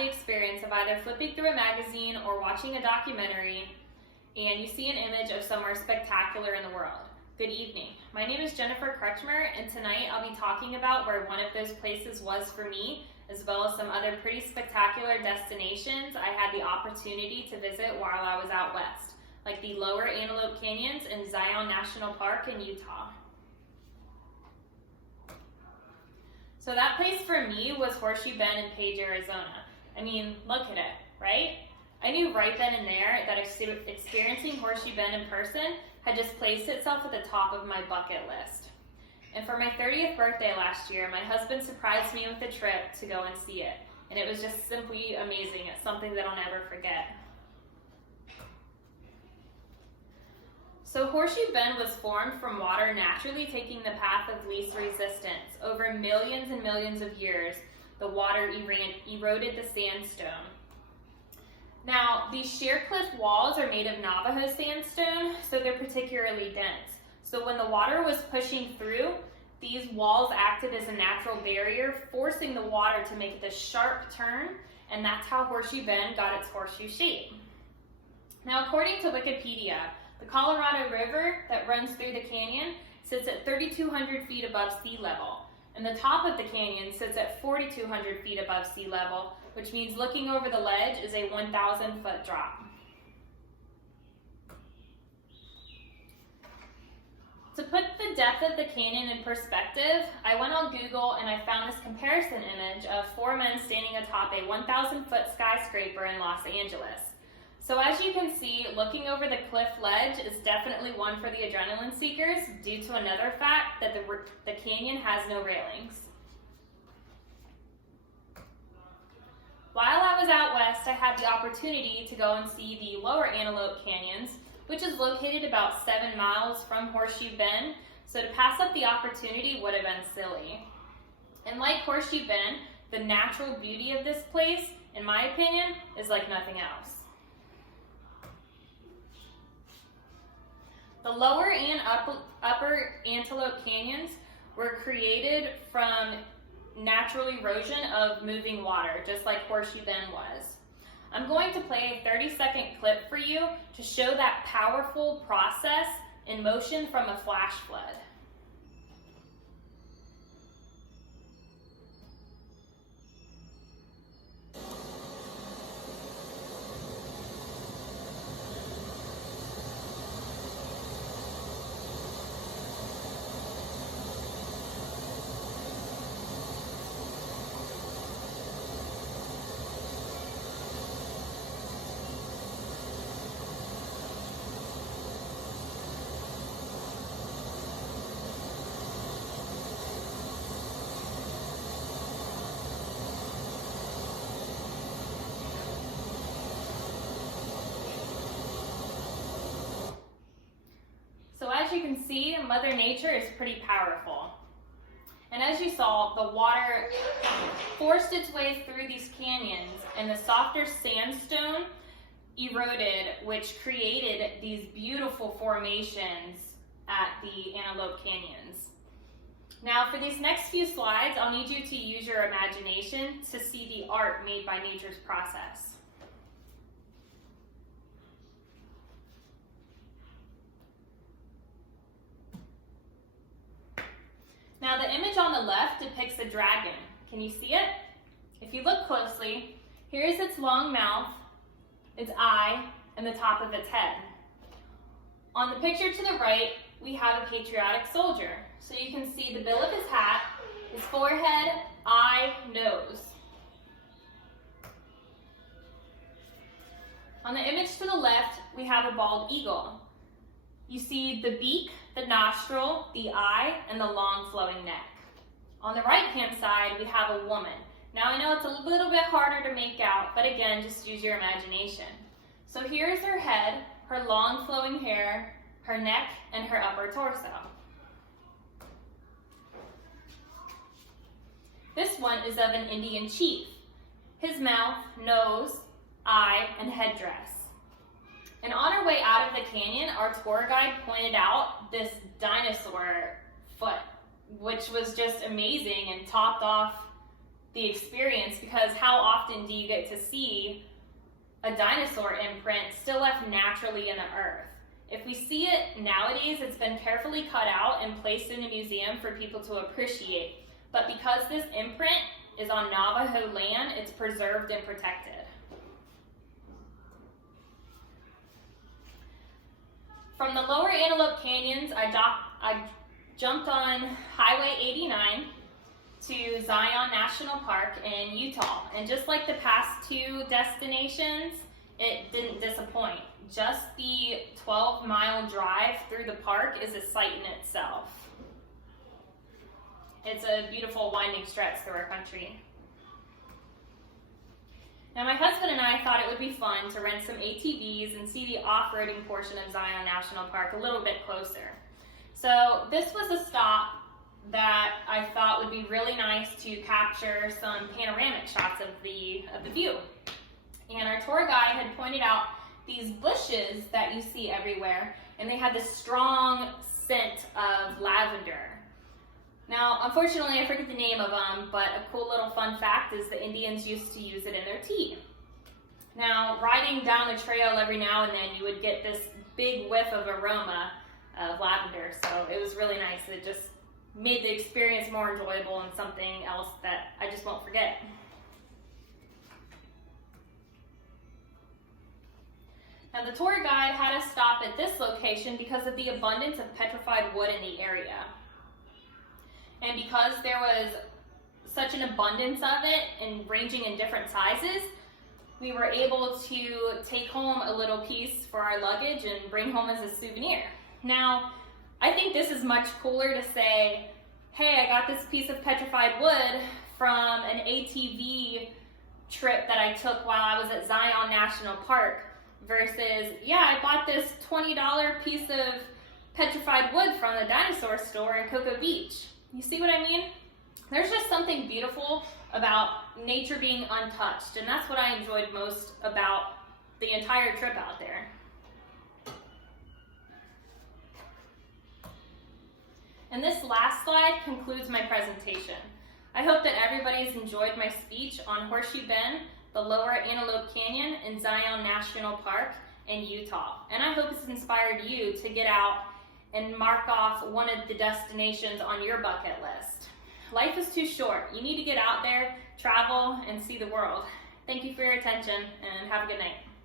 the experience of either flipping through a magazine or watching a documentary and you see an image of somewhere spectacular in the world. Good evening. My name is Jennifer Kretschmer, and tonight I'll be talking about where one of those places was for me, as well as some other pretty spectacular destinations I had the opportunity to visit while I was out west, like the Lower Antelope Canyons in Zion National Park in Utah. So that place for me was Horseshoe Bend in Page, Arizona. I mean, look at it, right? I knew right then and there that experiencing Horseshoe Bend in person had just placed itself at the top of my bucket list. And for my 30th birthday last year, my husband surprised me with a trip to go and see it. And it was just simply amazing. It's something that I'll never forget. So Horseshoe Bend was formed from water naturally taking the path of least resistance. Over millions and millions of years, the water eroded the sandstone. Now, these sheer cliff walls are made of Navajo sandstone, so they're particularly dense. So when the water was pushing through, these walls acted as a natural barrier, forcing the water to make this sharp turn, and that's how Horseshoe Bend got its horseshoe shape. Now, according to Wikipedia, the Colorado River that runs through the canyon sits at 3,200 feet above sea level, and the top of the canyon sits at 4,200 feet above sea level, which means looking over the ledge is a 1,000-foot drop. To put the depth of the canyon in perspective, I went on Google and I found this comparison image of 4 men standing atop a 1,000-foot skyscraper in Los Angeles. So as you can see, looking over the cliff ledge is definitely one for the adrenaline seekers due to another fact that the canyon has no railings. While I was out west, I had the opportunity to go and see the Lower Antelope Canyons, which is located about 7 miles from Horseshoe Bend, so to pass up the opportunity would have been silly. And like Horseshoe Bend, the natural beauty of this place, in my opinion, is like nothing else. The Lower and Upper Antelope Canyons were created from natural erosion of moving water, just like Horseshoe Bend was. I'm going to play a 30-second clip for you to show that powerful process in motion from a flash flood. So as you can see, Mother Nature is pretty powerful. And as you saw, the water forced its way through these canyons and the softer sandstone eroded, which created these beautiful formations at the Antelope Canyons. Now for these next few slides, I'll need you to use your imagination to see the art made by nature's process. Now the image on the left depicts a dragon. Can you see it? If you look closely, here is its long mouth, its eye, and the top of its head. On the picture to the right, we have a patriotic soldier. So you can see the bill of his hat, his forehead, eye, nose. On the image to the left, we have a bald eagle. You see the beak, the nostril, the eye, and the long flowing neck. On the right-hand side, we have a woman. Now I know it's a little bit harder to make out, but again, just use your imagination. So here's her head, her long flowing hair, her neck, and her upper torso. This one is of an Indian chief. His mouth, nose, eye, and headdress. And on our way out of the canyon, our tour guide pointed out this dinosaur foot, which was just amazing and topped off the experience, because how often do you get to see a dinosaur imprint still left naturally in the earth? If we see it nowadays, it's been carefully cut out and placed in a museum for people to appreciate. But because this imprint is on Navajo land, it's preserved and protected. From the lower Antelope Canyons, I jumped on Highway 89 to Zion National Park in Utah. And just like the past two destinations, it didn't disappoint. Just the 12-mile drive through the park is a sight in itself. It's a beautiful winding stretch through our country. Now my husband and I thought it would be fun to rent some ATVs and see the off-roading portion of Zion National Park a little bit closer. So this was a stop that I thought would be really nice to capture some panoramic shots of the view. And our tour guide had pointed out these bushes that you see everywhere, and they had this strong scent of lavender. Now, unfortunately, I forget the name of them, but a cool little fun fact is the Indians used to use it in their tea. Now, riding down the trail every now and then, you would get this big whiff of aroma of lavender, so it was really nice. It just made the experience more enjoyable and something else that I just won't forget. Now the tour guide had us stop at this location because of the abundance of petrified wood in the area. And because there was such an abundance of it and ranging in different sizes, we were able to take home a little piece for our luggage and bring home as a souvenir. Now, I think this is much cooler to say, hey, I got this piece of petrified wood from an ATV trip that I took while I was at Zion National Park, versus, yeah, I bought this $20 piece of petrified wood from the dinosaur store in Cocoa Beach. You see what I mean? There's just something beautiful about nature being untouched, and that's what I enjoyed most about the entire trip out there. And this last slide concludes my presentation. I hope that everybody's enjoyed my speech on Horseshoe Bend, the Lower Antelope Canyon, and Zion National Park in Utah. And I hope it's inspired you to get out and mark off one of the destinations on your bucket list. Life is too short. You need to get out there, travel, and see the world. Thank you for your attention, and have a good night.